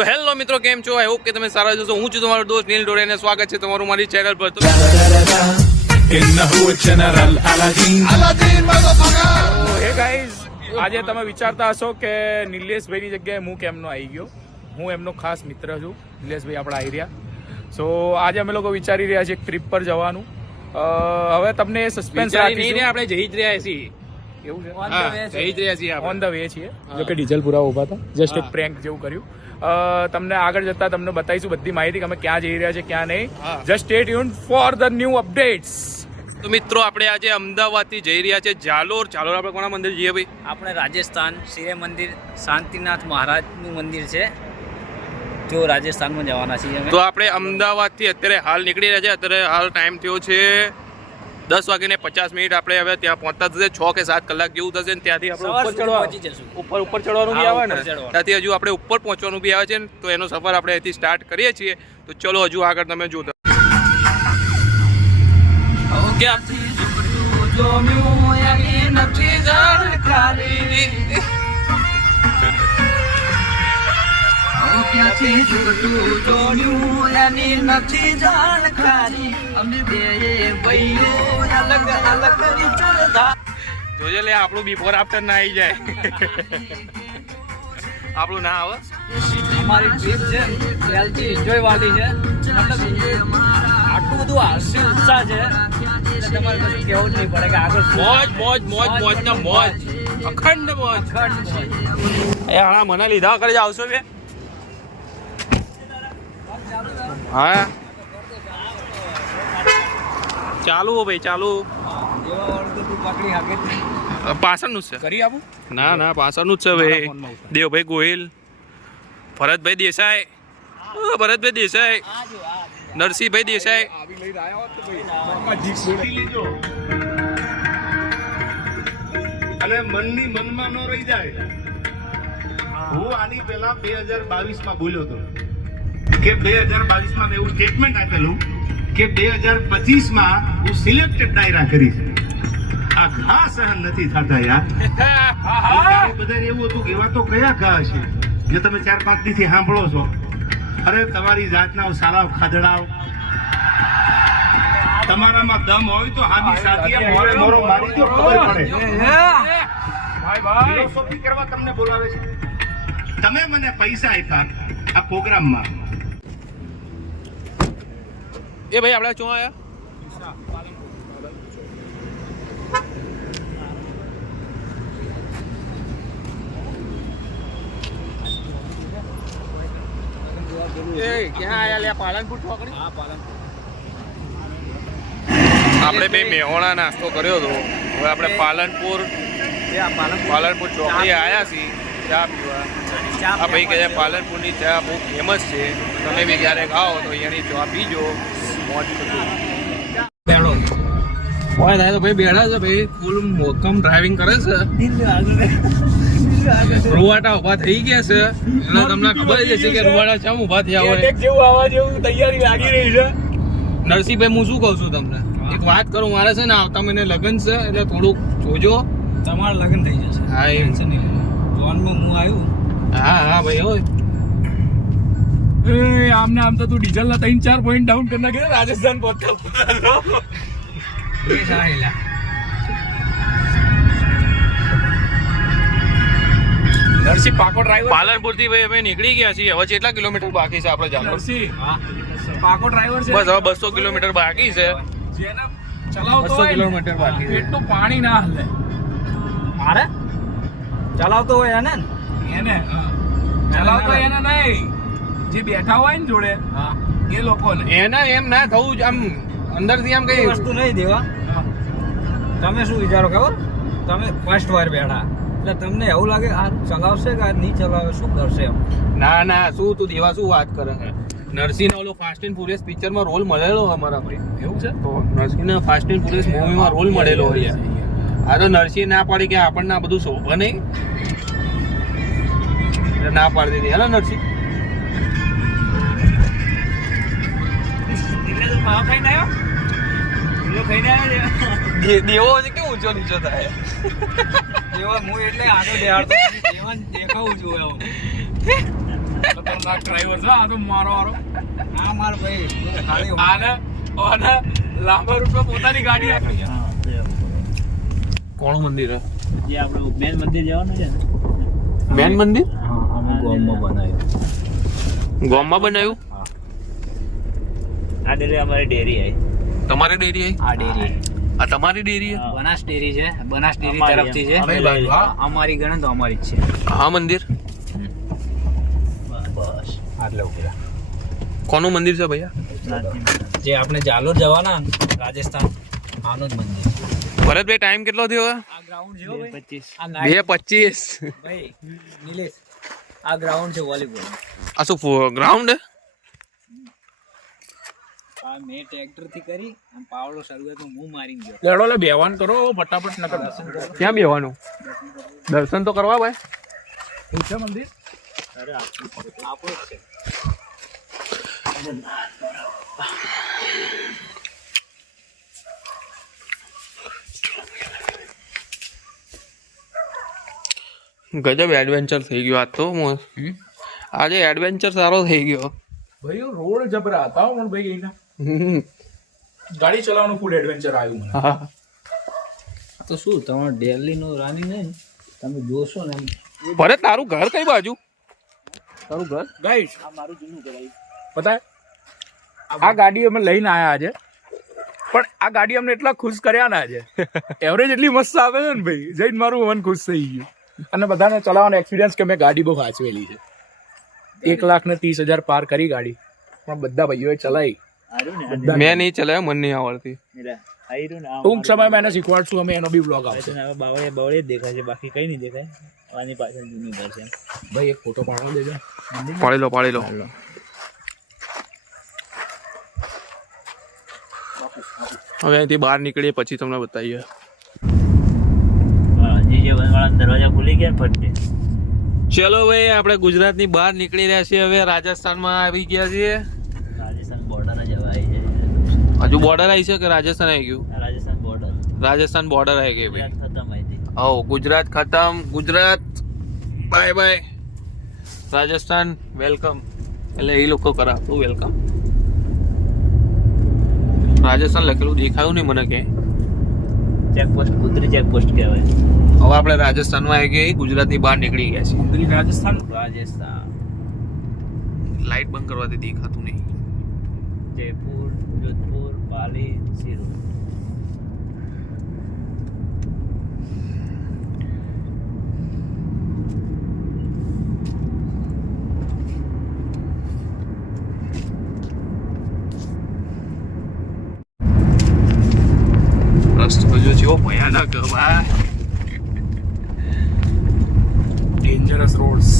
તો હેલો મિત્રો, કેમ છો? આઈ હોપ કે તમે સારા જશો. હું છું તમારો દોસ્ત નીલ ડોરે અને સ્વાગત છે તમારું મારી ચેનલ પર. તો હે ગાઈઝ, આજે તમે વિચારતા હશો કે નિલેશભાઈની જગ્યાએ હું કેમનો આવી ગયો. હું એમનો ખાસ મિત્ર છું. નિલેશભાઈ આપણા આવી રહ્યા. સો આજે અમે લોકો વિચારી રહ્યા છીએ એક ટ્રીપ પર જવાનું. હવે તમને સસ્પેન્સ રાખીશું. આપણે જઈ જ રહ્યા છીએ. એવું છે, જઈ જ રહ્યા છીએ. ઓન ધ વે છીએ. જો કે ડીઝલ પૂરા ઉભા હતા, જસ્ટ એક પ્રેન્ક જેવું કર્યું. તમને આગળ જતા તમને બતાવીશું બધી માહિતી કે અમે ક્યાં જઈ રહ્યા છે ક્યાં નહીં. Just stay tuned for the new updates. તો મિત્રો, આપણે આજે અમદાવાદથી જઈ રહ્યા છે જાલોર. જાલોર આપણે કોના મંદિર જઈએ ભાઈ? આપણે રાજસ્થાન શિરે મંદિર શાંતિનાથ મહારાજનું મંદિર છે, તો રાજસ્થાનમાં જવાના છીએ અમે. તો આપણે અમદાવાદથી અત્યારે હાલ નીકળી રહ્યા છે. અત્યારે હાલ ટાઈમ થયો છે 10:50. આપણે હવે ત્યાં પહોંચતા થશે 6 કે 7 કલાક જેવું થશે. ને ત્યાંથી આપણે ઉપર પહોંચી જશું. ઉપર ચડવાનું બી આવે ને, ઉપર ચડવાનું. ત્યાંથી હજુ આપણે ઉપર પહોંચવાનું બી આવે છે. તો એનો સફર આપણે અહીંથી સ્ટાર્ટ કરીએ છીએ. તો ચલો હજુ આગળ તમે જોતા. જોજે લે, આપણું બિફોર આફ્ટર ના આવી જાય. આપણું ના આવે. અમારી ટ્રીપ છે વેલથી એન્જોય વાળી છે. મતલબ આટલું બધું હાસ્ય ઉત્સાહ છે એટલે તમારે પછી કહેવું જ નહીં પડે કે આગળ મોજ મોજ મોજ મોજ ને મોજ, અખંડ મોજ. એ હા, મને લીધા કરે આવશો બે. હા, ચાલુ હો ભાઈ, ચાલુ. પાછળનું જ છે. કરી આપું? ના ના, પાછળનું જ છે ભાઈ. દેવભાઈ ગોહિલ, ભરતભાઈ દેસાઈ, ભરતભાઈ દેસાઈ, નરસિંહભાઈ દેસાઈ. અને મનની મનમાં ન રહી જાય. હું આની પહેલા 2022 બોલ્યો હતો કે 2022 એવું સ્ટેટમેન્ટ આપેલું કે 2025 હું સિલેક્ટેડ ડાયરા કરીશ. આ ઘા સહન નથી થતા યાર. બધા એવું હતું કે એવા તો કયા ઘા છે જે તમે 4-5 દીથી સાંભળો છો. અરે તમારી જાતના સારા ખાધડાઓ, તમારામાં દમ હોય તો હાથી સાથિયા મોરે મોરો મારી દો, ખબર પડે. ફિલોસોફી કરવા તમને બોલાવે છે. તમે મને પૈસા આપ્યા આ પ્રોગ્રામમાં. એ ભાઈ આપણે ચો આયા? ક્યાં આયા લે? પાલનપુર ચોકડી. હા, પાલનપુર. આપણે બે મેહોણા નાસ્તો કર્યો હતો. હવે આપણે પાલનપુર ચોકડી આવ્યા છીએ ચા પીવા. આ ભાઈ કહે પાલનપુરની ચા બહુ ફેમસ છે. તમે બી ક્યારેક આવો તો અહીંયાની ચા પીજો, મોજ કરજો. હોય થાય તો ભાઈ બેઠા છે ભાઈ, ફૂલ મોકમ ડ્રાઇવિંગ કરે છે. રૂવાટા ઉભા થઈ ગયા છે એટલે તમને ખબર જ હશે કે રૂવાટા ચમ ઉભા થયા હોય. જેવું આવા જેવું તૈયારી લાગી રહી છે. નરસિંહભાઈ, હું શું કહું છું તમને, એક વાત કરું. મારે છે ને આવતા મહિને લગ્ન છે એટલે થોડુંક જોજો. તમારા લગ્ન થઈ જશે. હા, એ ટેન્શન નહીં લેવું. જોનમાં હું આવ્યું. હા હા ભાઈ હોય. આમને આમ તો તું ડીઝલ ના 3-4 પોઈન્ટ ડાઉન કરી નાખે રાજસ્થાન પહોંચતા. નરસિંહ પાકો ડ્રાઈવર. પાલનપુર થી ભાઈ અમે નીકળી ગયા છીએ. હવે કેટલા કિલોમીટર બાકી છે આપણે જાણો? નરસિંહ પાકો ડ્રાઈવર છે. બસ હવે 200 કિલોમીટર બાકી છે. જેને ચલાવતો 200 કિલોમીટર બાકી છે. એટલું પાણી ના હલે. મારે ચલાવતો હોય એને ચલાવતો એને નહીં, જે બેઠા હોય ને જોડે એ લોકોને. એના એમ ના થવું જ, આમ અંદરથી આમ કઈ વસ્તુ નહીં દેવા. તમે શું વિચારો ખબર? તમે ફર્સ્ટ વાર બેઠા એટલે તમને એવું લાગે આ ચલાવશે કે આ નહીં ચલાવે, શું કરશે એમ. ના ના, શું તું દેવા શું વાત કરે છે? નરસિંહ ઓલો ફાસ્ટ એન્ડ ફ્યુરિયસ પિક્ચરમાં રોલ મળેલો અમારા ભાઈ. એવું છે? તો નરસિંહને ફાસ્ટ એન્ડ ફ્યુરિયસ મૂવીમાં રોલ મળેલો હોય. આ તો નરસિંહ ના પાડી કે આપણને આ બધું શોભે નહીં, ના પાડી દીધી. હેલો નરસિંહ. દેવો છે કે ઊંચો નીચો થાય. દેવા હું એટલે આગળ દેખાડતો દેવાન દેખાવું છું એમ. તો તમે ખતરનાક ડ્રાઈવર છે આ તો મારો વારો. આ મારો ભાઈ ખાલી આને લાંબા રૂટમાં પોતાની ગાડી આપી. કોણ મંદિર હે? જે આપણે મેન મંદિર જવાનું છે ને મેન મંદિર અમે ગોમમાં બનાવ્યું. ગોમમાં બનાવ્યું? આ ડેરી અમારી ડેરી આવી. તમારી ડેરી આવી? આ ડેરી આ તમારી ડેરી હે? બનાસ ડેરી છે. બનાસ ડેરી તરફથી છે. કઈ બાજુ? હા. અમારી ગણે તો અમારી જ છે. હા મંદિર બસ આટલે ઉભા. કોનું મંદિર છે ભૈયા? જે આપણે જાલોર જવાના રાજસ્થાન આનું જ મંદિર. ભરતભાઈ ટાઈમ કેટલો થયો? આ ગ્રાઉન્ડ છે ભાઈ 25. આ 2:25. ભાઈ નિલેશ આ ગ્રાઉન્ડ છે વોલીબોલ. આ શું ગ્રાઉન્ડ? આ મેં ટ્રેક્ટર થી કરી અને પાવડો શરૂઆતમાં હું મારીને ગયો. લેડો લે બેવાન કરો ફટાફટ નકર દર્શન કરો. ક્યાં બેવાનું? દર્શન તો કરવા ભાઈ. શું છે મંદિર? અરે આપણો જ છે. ગજબ એડવેન્ચર થઈ ગયો આજ તો. આજે એડવેન્ચર સારો થઈ ગયો. ભાઈ રોડ જબરા હતા હો પણ ભાઈ એના ગાડી ચલાવવાનું ફૂલ એડવેન્ચર આવ્યું મને. હા તો શું તમારે ડેલી નું રનિંગ ને તમે જોશો ને ભરત તારું ઘર કઈ બાજુ? તારું ઘર ગાઈસ આ મારું જૂનું કરાયું. પતા હે? આ ગાડી અમે લઈને આયા આજે પણ આ ગાડી અમને એટલા ખુશ કર્યા ને આજે એવરેજ એટલી મસ્ત આવે છે ને ભાઈ જઈને મારું મન ખુશ થઈ ગયું. અને બધાને ચલાવવાનો એક્સપિરિયન્સ કે મેં ગાડી બહુ સાચવેલી છે. 1,30,000 પાર કરી ગાડી પણ બધા ભાઈઓએ ચલાવી. મેં નહીં ચલાવ્યો, મને નહીં આવડતી. ટૂંક સમયમાં એને શીખવાડશું અમે, એનો બી બ્લોગ આવશે. બાવળે દેખાય છે, બાકી કઈ નહીં દેખાય. આની પાછળ જૂની ઘર છે. ભાઈ એક ફોટો પાડવા દેજો. પાડી લો પાડી લો. હવે અહીંથી બહાર નીકળીએ પછી તમને બતાવીએ. દરવાજા ખુલી ગયા ફટકે. ચલો ભાઈ આપણે ગુજરાતની બહાર નીકળી રહ્યા છીએ. હવે રાજસ્થાનમાં આવી ગયા છીએ. રાજસ્થાન બોર્ડર જ હવે આવી જાય. હજુ બોર્ડર આવી છે કે રાજસ્થાન આવી ગયું? રાજસ્થાન બોર્ડર. રાજસ્થાન બોર્ડર આવી ગઈ ભાઈ. ખતમ આવી હતી. ઓ ગુજરાત ખતમ. Gujarat bye bye. Rajasthan welcome. એટલે એ લોકો કરાવતું વેલકમ. રાજસ્થાન લખેલું દેખાયું નહીં મને કે. ચેકપોસ્ટ કુદરી ચેકપોસ્ટ કહેવાય. હવે આપણે રાજસ્થાનમાં આવી ગયા, ગુજરાતની બહાર નીકળી ગયા છીએ. ઉત્તરી રાજસ્થાન. રાજસ્થાન લાઈટ બંધ કરવાથી દેખાતું નહીં. જયપુર, જોધપુર, પાલી, સિરોહ. રસ્તો જો જેવો ભયાનક ભાઈ. Dangerous rods.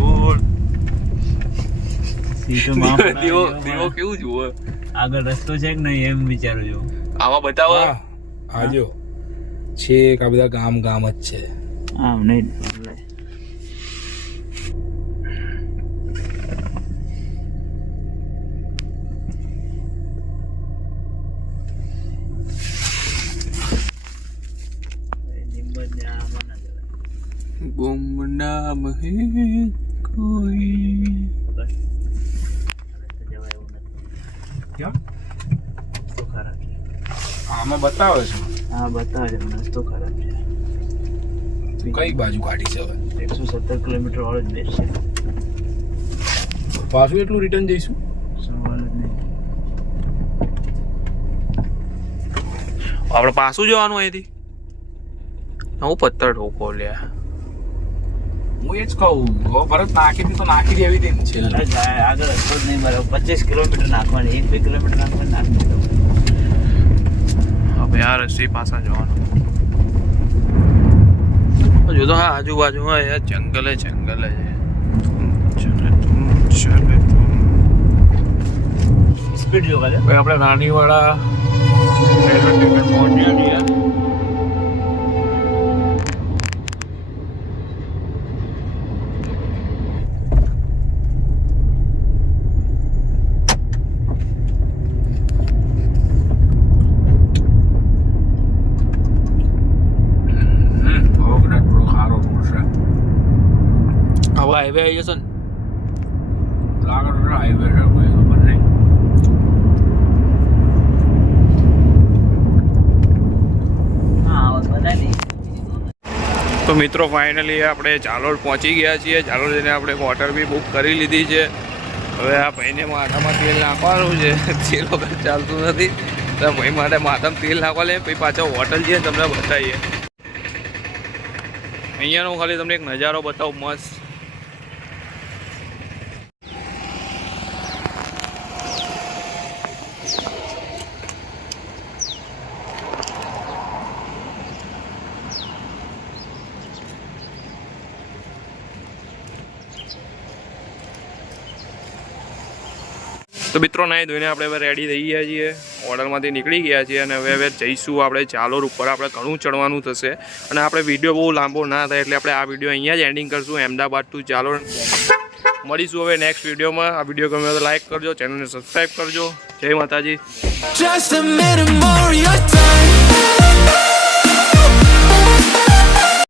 રોડ સીટોમાં દીવો દીવો કેવું જુઓ. આગળ રસ્તો છે કે નહીં એમ વિચારું છું. આવા બતાવો. આજો છેક આ બધા ગામ ગામ જ છે. આમ નહીં. ગુમનામ હે કોઈ. કેમ? આમાં બતાવે છે. હા બતાવે છે, રસ્તો ખરાબ છે. કઈ બાજુ ગાડી છે હવે? 117 કિલોમીટર વાળો જ બેસ છે. પાછું એટલું રિટર્ન જઈશું? સવાલ જ નહીં. આપણે પાછું જવાનું અહીંથી. હું પથ્થર ઠોકો લ્યા. હું એ જ કહું ભરત નાખી દી તો નાખી દેવી હતી છે. આગળ રસ્તો જ નહીં બરાબર. 25 કિલોમીટર નાખવાની, 1-2 કિલોમીટર નાખવાની નાખી દો. હવે આ રસ્તે પાછા જવાનું. જો તો હા આજુબાજુમાં યાર જંગલ છે. સ્પીડ જો કાલે. ભાઈ આપણે રાણીવાડા રેલવે સ્ટેશન પહોંચ્યા છીએ. હવે હાઈવે આવી જશે ને. હાઈવે છે કોઈ ખબર નહીં. તો મિત્રો ફાઇનલી આપણે ચાલોડ પહોંચી ગયા છીએ. ચાલોડ જઈને આપણે હોટલ બી બુક કરી લીધી છે. હવે આ ભાઈને માથામાં તેલ નાખવાનું છે. તેલ વગર ચાલતું નથી. તો ભાઈ માટે માથામાં તેલ નાખવા લે પછી પાછા હોટલ જઈએ તમને બતાવીએ. અહીંયાનો ખાલી તમને એક નજારો બતાવું મસ્ત. તો મિત્રો નહીં ધોઈને આપણે હવે રેડી થઈ ગયા છીએ. હોટલમાંથી નીકળી ગયા છીએ અને હવે જઈશું આપણે ચાલોર ઉપર. આપણે ઘણું ચડવાનું થશે અને આપણે વિડીયો બહુ લાંબો ના થાય એટલે આપણે આ વિડીયો અહીંયા જ એન્ડિંગ કરશું. અમદાવાદ ટુ ચાલોર મળીશું હવે નેક્સ્ટ વિડીયોમાં. આ વિડીયો ગમે તો લાઈક કરજો, ચેનલને સબસ્ક્રાઈબ કરજો. જય માતાજી.